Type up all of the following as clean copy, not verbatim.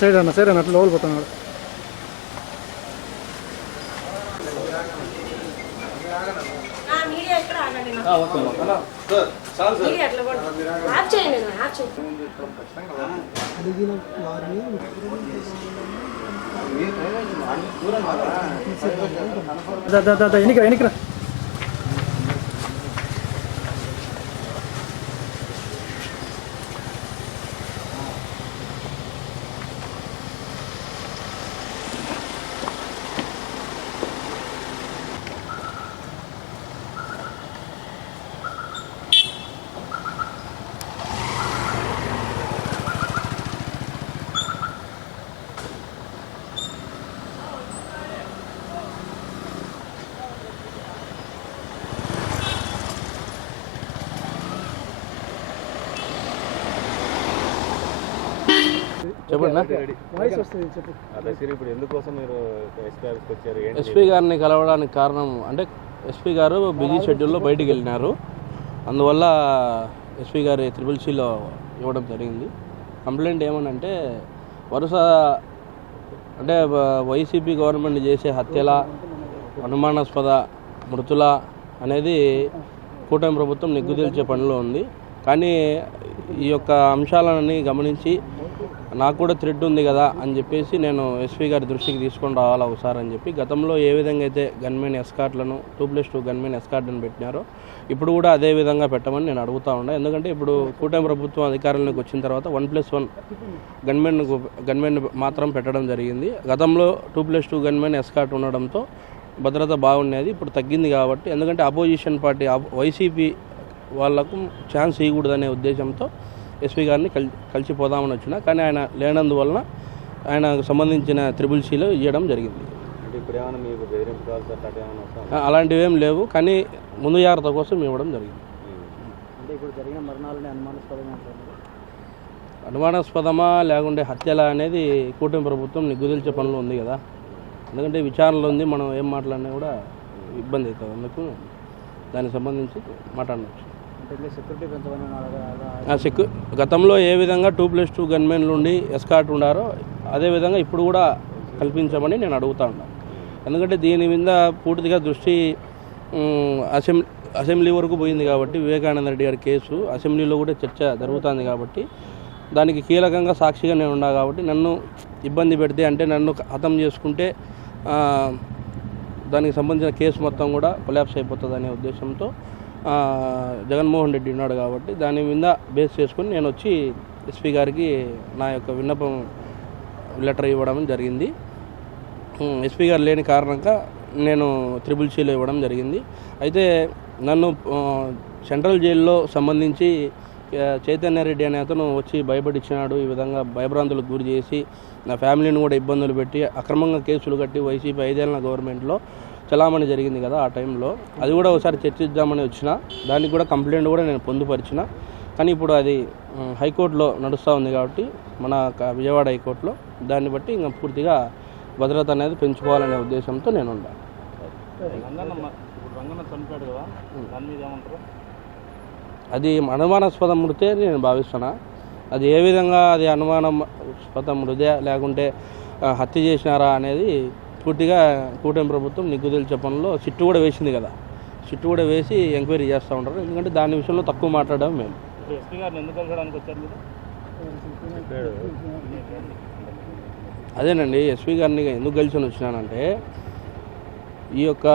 Side అన్న అట్లా లోపల పోతున్నాడు. ఎన్నికరా ఎస్పీ గారిని కలవడానికి కారణం అంటే ఎస్పీ గారు బిజీ షెడ్యూల్లో బయటికి వెళ్ళినారు. అందువల్ల ఎస్పీ గారి త్రిబుల్-సిలో ఇవ్వడం జరిగింది. కంప్లైంట్ ఏమనంటే వరుస అంటే వైసీపీ గవర్నమెంట్ చేసే హత్యల, అనుమానాస్పద మృతుల అనేది కూటమి ప్రభుత్వం నిగ్గుతేల్చే పనిలో ఉంది. కానీ ఈ యొక్క అంశాలని గమనించి నాకు కూడా థ్రెడ్ ఉంది కదా అని చెప్పేసి నేను ఎస్పీ గారి దృష్టికి తీసుకొని రావాలా ఒకసారి అని చెప్పి గతంలో ఏ విధంగా అయితే గన్మెన్ ఎస్కార్ట్లను 2+2 గన్మెన్ ఎస్కార్ట్లను పెట్టినారో ఇప్పుడు కూడా అదే విధంగా పెట్టమని నేను అడుగుతూ ఉన్నా. ఎందుకంటే ఇప్పుడు కూటమి ప్రభుత్వం అధికారంలోకి వచ్చిన తర్వాత 1+1 గన్మెన్ మాత్రం పెట్టడం జరిగింది. గతంలో 2+2 గన్మెన్ ఎస్కార్ట్ ఉండడంతో భద్రత బాగుండేది. ఇప్పుడు తగ్గింది కాబట్టి ఎందుకంటే అపోజిషన్ పార్టీ వైసీపీ వాళ్లకు ఛాన్స్ ఇవ్వకూడదనే ఉద్దేశంతో ఎస్పీ గారిని కలిసిపోదామని వచ్చిన, కానీ ఆయన లేనందువలన ఆయనకు సంబంధించిన త్రిబుల్-సిలో ఇవ్వడం జరిగింది. అలాంటివి ఏం లేవు, కానీ ముందు జాగ్రత్త కోసం ఇవ్వడం జరిగింది. అనుమానాస్పదమా లేకుంటే హత్యల అనేది కూటమి ప్రభుత్వం నిగ్గుతేల్చే పనులు ఉంది కదా. ఎందుకంటే విచారణలో ఉంది, మనం ఏం మాట్లాడినా కూడా ఇబ్బంది అవుతుంది. అందుకు దానికి సంబంధించి మాట్లాడవచ్చు. గతంలో ఏ విధంగా 2+2 గన్మెన్లు ఉండి ఎస్కార్ట్ ఉండారో అదేవిధంగా ఇప్పుడు కూడా కల్పించమని నేను అడుగుతా ఉన్నాను. ఎందుకంటే దీని మీద పూర్తిగా దృష్టి అసెంబ్లీ వరకు పోయింది కాబట్టి, వివేకానంద రెడ్డి గారి కేసు అసెంబ్లీలో కూడా చర్చ జరుగుతుంది కాబట్టి దానికి కీలకంగా సాక్షిగా నేను ఉన్నా కాబట్టి నన్ను ఇబ్బంది పెడితే అంటే నన్ను హతం చేసుకుంటే దానికి సంబంధించిన కేసు మొత్తం కూడా కొలాప్స్ అయిపోతుంది అనే ఉద్దేశంతో జగన్మోహన్ రెడ్డి ఉన్నాడు కాబట్టి దాని మీద బేస్ చేసుకుని నేను వచ్చి ఎస్పీ గారికి నా యొక్క విన్నపం లెటర్ ఇవ్వడం జరిగింది. ఎస్పీ గారు లేని కారణంగా నేను త్రిబుల్-సిలో ఇవ్వడం జరిగింది. అయితే నన్ను సెంట్రల్ జైల్లో సంబంధించి చైతన్య రెడ్డి అనే అతను వచ్చి భయపడిచ్చినాడు. ఈ విధంగా భయభ్రాంతులకు గురి చేసి నా ఫ్యామిలీని కూడా ఇబ్బందులు పెట్టి అక్రమంగా కేసులు కట్టి వైసీపీ 5 ఏళ్ల గవర్నమెంట్లో చలామణి జరిగింది కదా. ఆ టైంలో అది కూడా ఒకసారి చర్చిద్దామని వచ్చిన, దానికి కూడా కంప్లైంట్ కూడా నేను పొందుపరిచిన. కానీ ఇప్పుడు అది హైకోర్టులో నడుస్తూ ఉంది కాబట్టి మన విజయవాడ హైకోర్టులో, దాన్ని బట్టి ఇంకా పూర్తిగా భద్రత అనేది పెంచుకోవాలనే ఉద్దేశంతో నేను ఉన్నాను. అది అనుమానాస్పద మృతే నేను భావిస్తున్నా. అది ఏ విధంగా అది అనుమానాస్పద మృతే లేకుంటే హత్య చేసినారా అనేది పూర్తిగా కూటమి ప్రభుత్వం నిగ్గుతేల్చే పనుల్లో సిట్టు కూడా వేసింది కదా. సిట్టు కూడా వేసి ఎంక్వైరీ చేస్తూ ఉంటారు. ఎందుకంటే దాని విషయంలో తక్కువ మాట్లాడడం మేము. అదేనండి, ఎస్పీ గారిని ఎందుకు కలిసి వచ్చినానంటే ఈ యొక్క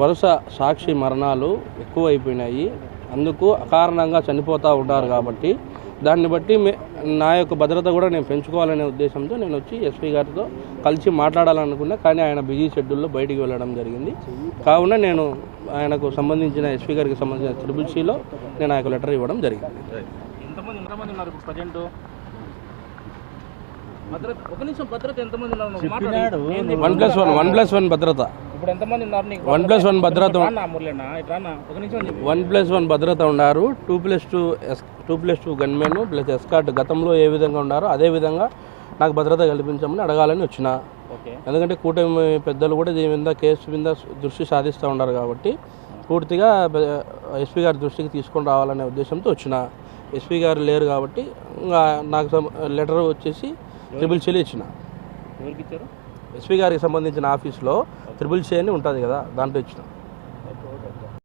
వరుస సాక్షి మరణాలు ఎక్కువ అయిపోయినాయి. అందుకు అకారణంగా చనిపోతూ ఉంటారు కాబట్టి దాన్ని బట్టి నా యొక్క భద్రత కూడా నేను పెంచుకోవాలనే ఉద్దేశంతో నేను వచ్చి ఎస్పీ గారితో కలిసి మాట్లాడాలనుకున్నా, కానీ ఆయన బిజీ షెడ్యూల్లో బయటికి వెళ్ళడం జరిగింది. కావున నేను ఆయనకు సంబంధించిన ఎస్పీ గారికి సంబంధించిన త్రిబుల్-సిలో నేను ఆ లెటర్ ఇవ్వడం జరిగింది. భద్రత ఒక నిమిషం, భద్రత ఎంతమంది ఉన్నారు? 1+1 భద్రత. ఇప్పుడు ఎంతమంది ఉన్నారు? 1+1 భద్రత. 1+1 భద్రత ఉన్నారు. 2+2 గన్మెన్ ప్లస్ ఎస్కార్ట్ గతంలో ఏ విధంగా ఉన్నారో అదే విధంగా నాకు భద్రత కల్పించమని అడగాలని వచ్చిన. ఎందుకంటే కూటమి పెద్దలు కూడా దీని మీద కేసు మీద దృష్టి సాధిస్తూ ఉన్నారు కాబట్టి పూర్తిగా ఎస్పీ గారి దృష్టికి తీసుకొని రావాలనే ఉద్దేశంతో వచ్చిన. ఎస్పీ గారు లేరు కాబట్టి ఇంకా నాకు లెటర్ వచ్చేసి ట్రిపుల్ సీలో ఇచ్చిన. ఎవరికి ఇచ్చారు? ఎస్పీ గారికి సంబంధించిన ఆఫీస్లో ట్రిపుల్ సి అని ఉంటుంది కదా, దాంట్లో ఇచ్చిన.